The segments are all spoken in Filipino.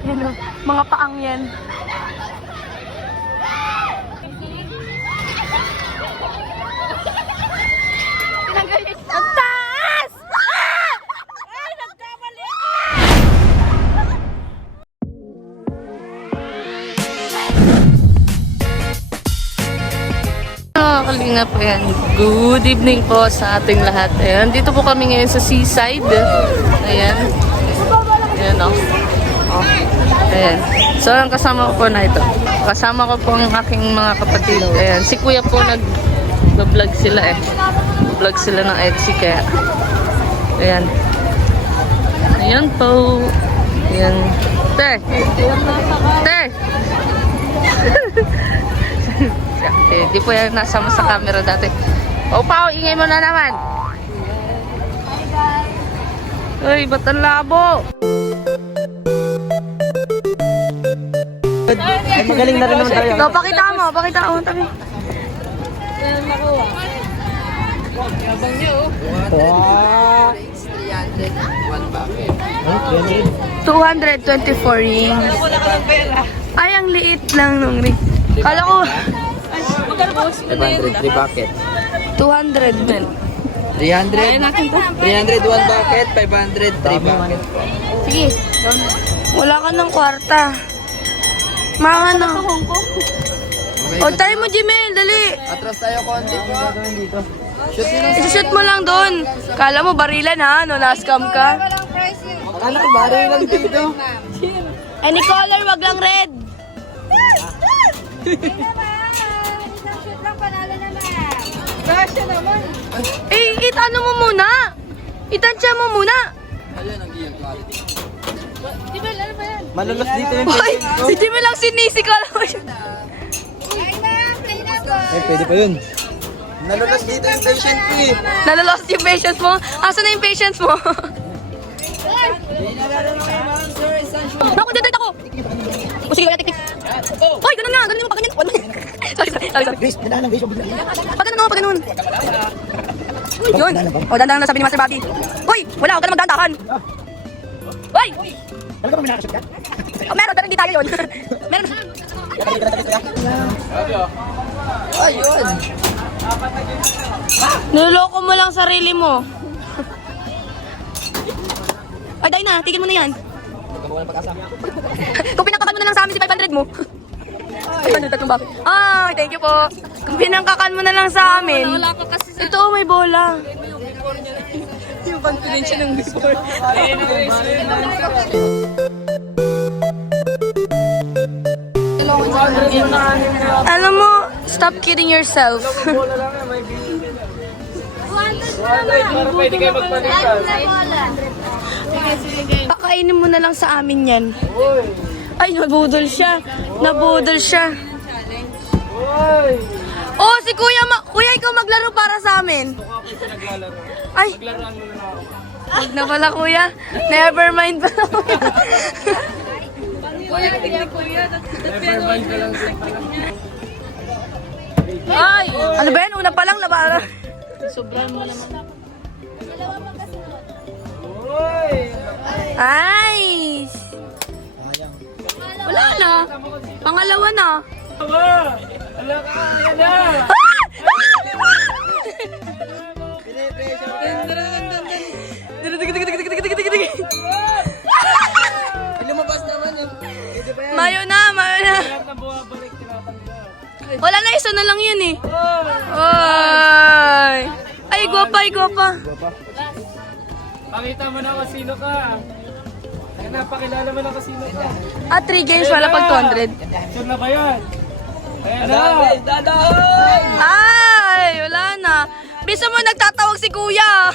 Yan mga paang yan. Ang taas! Ah! Ay, nagkamali Mga kalinga po yan. Good evening po sa ating lahat. Ayan, dito po kami ngayon sa seaside. Ayan. Ayan. So, ang kasama ko po na ito. Kasama ko po ang aking mga kapatid. Ayan. Si kuya po nag-vlog sila eh. Vlog sila ng Etsy kaya. Ayan. Ayan po. Ayan. Te! Te! Eh, di po yan nasama sa camera dati. O, Pao, ingay mo na naman. Uy, ba't ang labo? Ay, magaling na rin naman tayo. Ikaw, pakita mo, pakita mo. Tabi. Wow! 224 rings. Ay, ang liit lang nung ring. Kala ko, 500, 3 bucket. 200 din. 300, 300, 1 bucket, 500, 3 bucket. Sige. Wala ka ng kwarta. Mga ano. O, tayo mo, Jimel, dali. Atras tayo konti po. Isushoot mo lang doon. Kala mo, barilan ha, no, na-scam ka. Akala ko bari lang dito. Any color, wag lang red. Eh, itano mo muna. Itansya mo muna. Malulos dito yung Hoy, si Jimmy lang sinisi ka lang siya. Eh, pwede pa yun. Nalulos dito yung patient ko eh. Nalalost yung patience mo. Asa na yung patience mo? Naku, dito ako. O sige, wala tiktik. Hoy, ganun na, ganun mo, pag ganyan. Wala. sorry, sorry, sorry, sorry. Grace, dala lang, Grace. Pag ganun, pag ganun. Yun. O, dandan na sabi ni Master Bobby. Hoy, wala, huwag ka na magdandahan. Hoy! Talaga ba may nakashoot ka? Oh, meron, pero hindi tayo yun. meron. Ayun. Niloloko mo lang sarili mo. Ay, dahil na, tigil mo na yan. Kung pinangkakan mo na lang sa amin si 500 mo. 500 tatlong bakit? Ay, thank you po. Kung pinangkakan mo na lang sa amin. Wala ka kasi sa... Ito, may bola. Yung confidential ng before. Alam mo, stop kidding yourself. Pakainin mo na lang sa amin yan. Ay, nabudol siya. Nabudol siya. Oh, si Kuya, ma Kuya, ikaw maglaro para sa amin. Ay. Huwag na pala, Kuya. Never mind pala, Kuya. Ay! Ano ba yan? Una pa lang, labara. Sobrang mo naman. Nice! Wala na. Pangalawa na. Lumabas naman yung... Pwede pa yan. Mayo na, mayo na. Wala na, isa na lang yan eh. Ay! Ay, gwapa, ay, gwapa. Pakita mo na kung sino ka. Ay, napakilala mo na kung sino ka. Ah, 3 games, wala pag 200. Sure na ba yan? Ayan na. Ay, wala na. Bisa mo nagtatawag si kuya.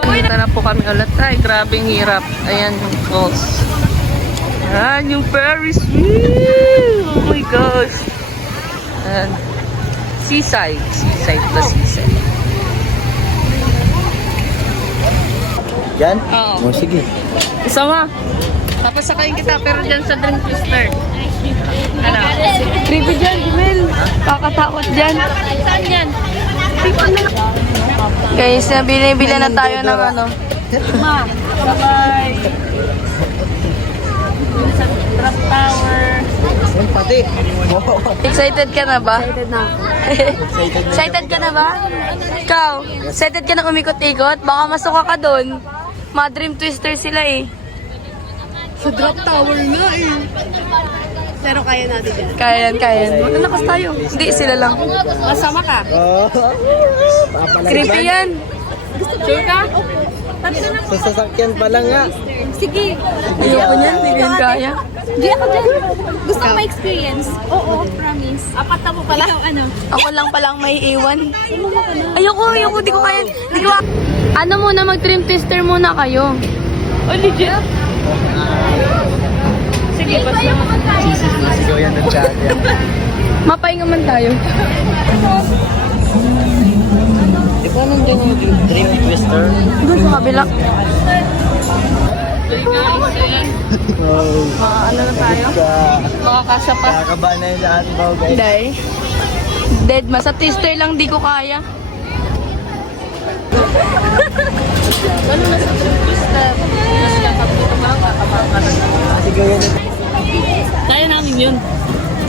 Punta na po kami ulit. Ay, grabing hirap. Ayan yung falls. Ayan yung Ferris wheel. Oh my gosh. Ayan. Seaside. Seaside to seaside. Yan? Oo. Oh, sige. Isa mo. Tapos sakayin kita pero dyan sa drink twister. Ano? Creepy dyan, Jimel. Kakatakot dyan. Saan yan? Guys, nabili-bili na tayo ng ano. Ma, bye-bye. Sa Trap Tower. Pati. Excited ka na ba? Excited na Excited ka na ba? Ikaw, excited ka na umikot-ikot? Baka masuka ka doon. Mga dream twister sila eh. Sa drop tower nga eh. Pero kaya natin yan. Kaya yan, kaya yan. Magkanakas tayo. Hindi, sila lang. Masama ka. Oo. Creepy yan. Sure ka? Sa sasakyan pa lang nga. Sige. Ayoko niyan, hindi ko yan kaya. Di ako dyan. Gusto mo ma-experience? Oo, promise. Apat na mo pala. Ikaw ano? Ako lang palang may iwan. Ayoko, ayoko, di ko kaya. Di ko Ano muna, mag-dream twister muna kayo. Oh, legit? Basta naman. Sigaw yan ng chat. Mapahinga man tayo. Di ba nandiyan yung dream twister? Doon sa kabila. Wow. Mga ano na tayo? Makakasya pa. Kakaba na yung lahat mo guys. Hindi. Dead ma. Sa twister lang di ko kaya. Ano na sa twister? Mas kapag dito ba? Kakabakaran. Sigaw yan yun.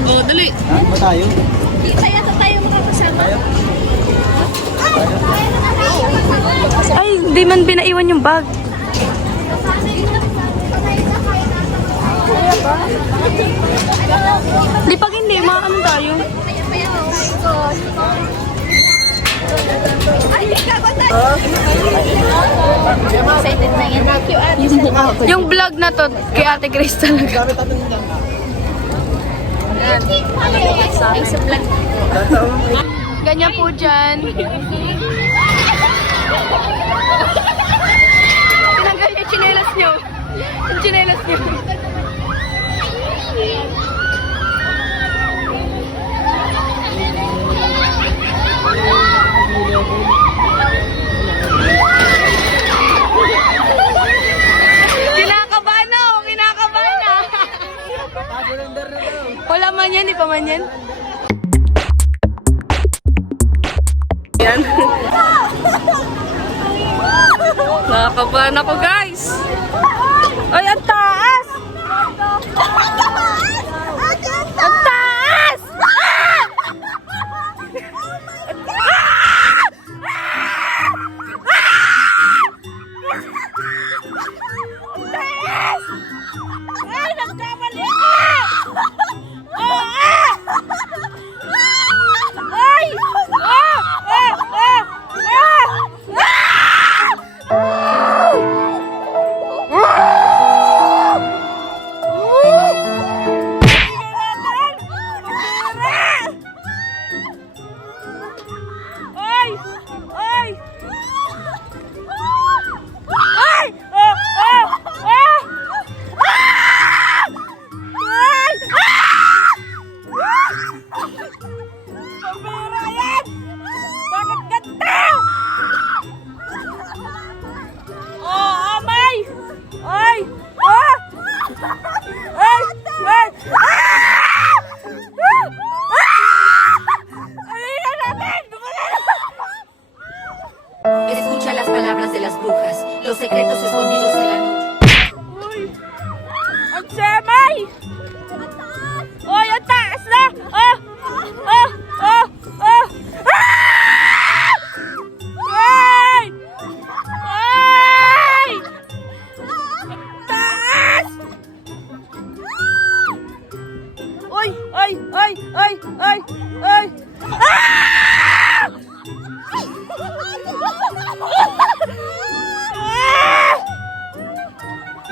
O, oh, dali. Saan ba tayo? Hindi tayo ata tayo makakasama. Ay, hindi man pinaiwan yung bag. Di pag hindi, mga ano tayo? Yung vlog na to kay Ate Grace talaga. Ay, sa vlog. Ganyan po dyan. Tinanggal yung chinelas nyo. Yung chinelas nyo. Kinakabahan na ako, kinakabahan na. Wala man yan, di pa man yan. Yan. Nakakabahan ako, guys. Ay, ang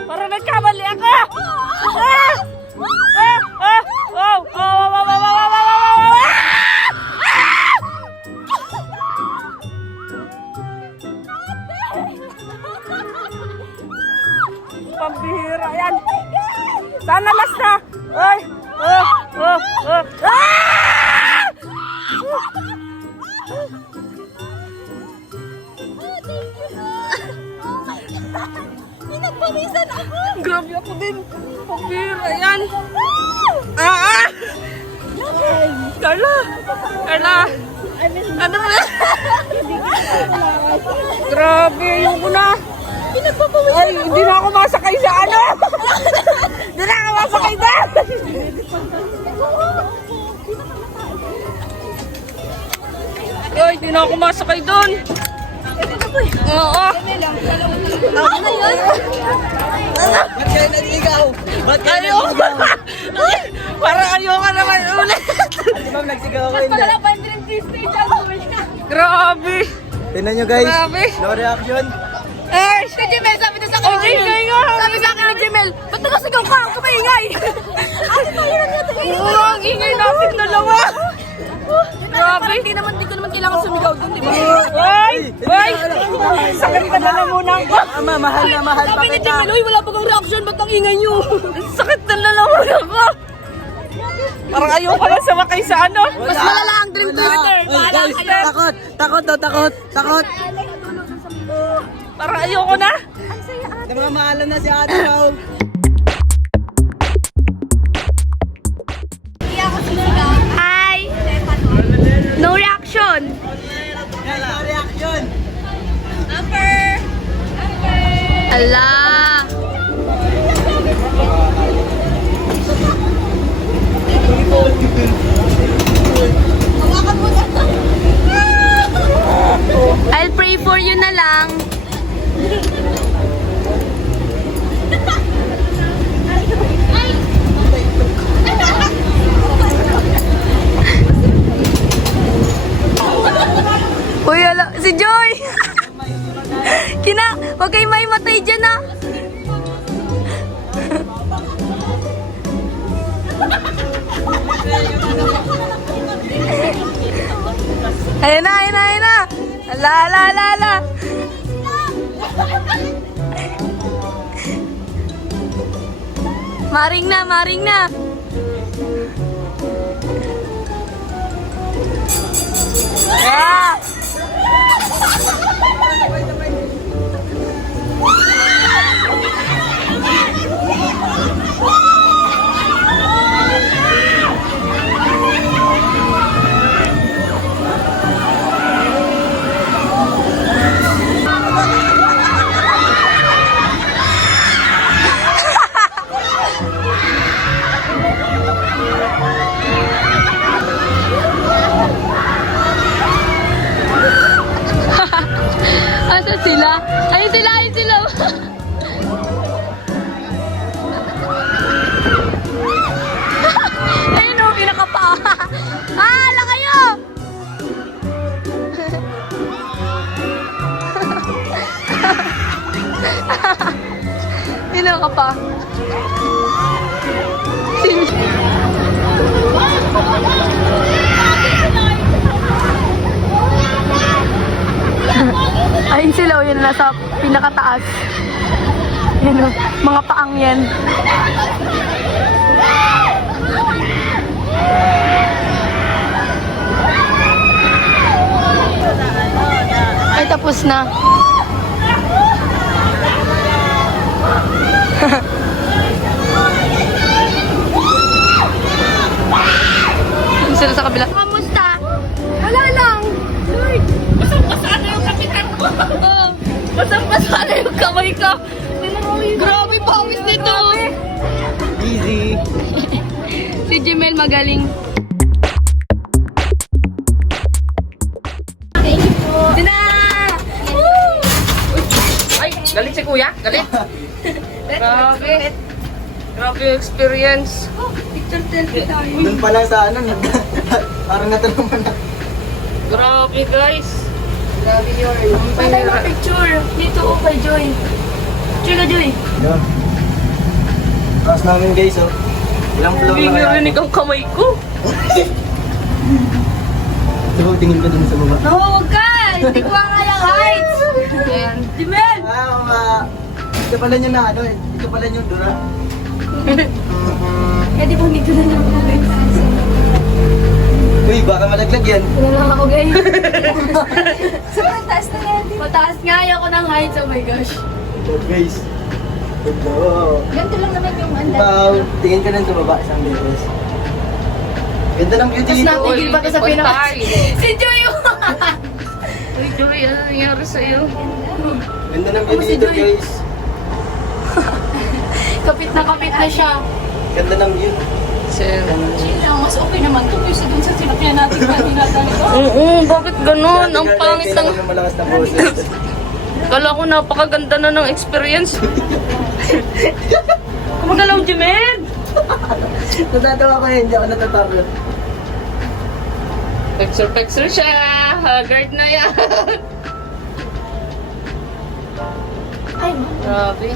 Parang nagkamali ako! Ah! Ah! Ah! Wow! Wow! Wow! Wow! Wow! Wow! Wow! Wow! Wow! Ah! Pambihira yan! Sana last na! Ay! Oh! Oh! Oh! Ah! Pinagpawisan ako. Grabe ako din! Pambihira yan! Ah! Ah! Carla! Carla! Ano ba? Grabe, ayoko na. Ay, hindi na ako masakay sa ano. Hindi na ako masakay doon. Ay, hindi na ako masakay doon. Oo. Ba't kayo nag-igaw? Ba't kayo Ayoko. Parang ayoko naman ulit. Di ba nagsigaw ako hindi? Grabe. Tingnan nyo guys. Grabe. No reaction. Ay, si Jimel, sabi na sa akin. Ay, Jimel nga. Sabi sa akin ni Jemel, ba't nagasigaw ka? Huwag ka maingay. Ate tayo na niya tayo. Oo, ang ingay natin dalawa. Grabe. Hindi naman, hindi ko naman kailangan sumigaw dun, di ba? Ay! Ay! Sakit ka na lamunan ko. Ama, mahal na mahal pa Sabi ni kita. Uy, wala pa kang reaction, ba't ang ingay niyo? Sakit na lalamunan ko. Parang ayoko lang sumakay sa ano. Mas malala ang dream Bahala guys, takot. Takot daw, takot. Takot. Parang ayoko na. Na mga mahalan na si ate Ala! I'll pray for you na lang. Uy, ala, si Joy! Kina, wag kayo may matay dyan ah. Ayan na, ayan na, ayan na. Ala, ala, ala, ala. Maring na, maring na. Ah! Sila? Ayun sila, ayun sila. ayun o, pinakapa. ah, ala kayo! Pinakapa. Sino? Ayun sila, oh, yun nasa pinakataas. Yan o, mga paang yan. Ay, tapos na. Sila sa kabila. Si Jemel magaling. Sina! Ay, galit si kuya? Galit? Grabe. Grabe yung experience. Doon pa lang sa ano, parang natanong na. Grabe guys. Patay mo picture. Dito oh, kay Joy. Joy ka, Joy. Yan. Taas namin guys, oh. Ilang floor Hindi na kaya? narinig ang kamay ko. Siguro tingin ko dun sa baba. No, huwag ka! Hindi ko yung heights! Jemel! Ah, mga... Ito pala nyo na ano, ito pala nyo dura. Eh, di ba dito na lang ako guys? Uy, baka malaglag yan. Wala lang ako guys. so, mataas na yan. Mataas nga ayoko ng heights, oh my gosh. Ito guys. Ito. Ganito lang naman yung anda. Wow, tingin ka lang sa baba isang beses. Ganda ng beauty Tapos dito. natigil pa to sa pinaka... Pantay. Si Joy! Uy, Joy, ano nangyari sa'yo? Ganda ng view dito guys. Kapit na kapit na siya. Ganda ng view. Sir. Mas okay naman to kaysa dun sa sinakyan natin kanina tayo. Oo, bakit ganun? Ang pangit ng... Yung malakas na boses. Kala ko napakaganda na ng experience. Kumagalaw, Jimed! Natatawa ko yun, hindi ako natatakot. Picture-picture siya. Haggard na yan. Grabe.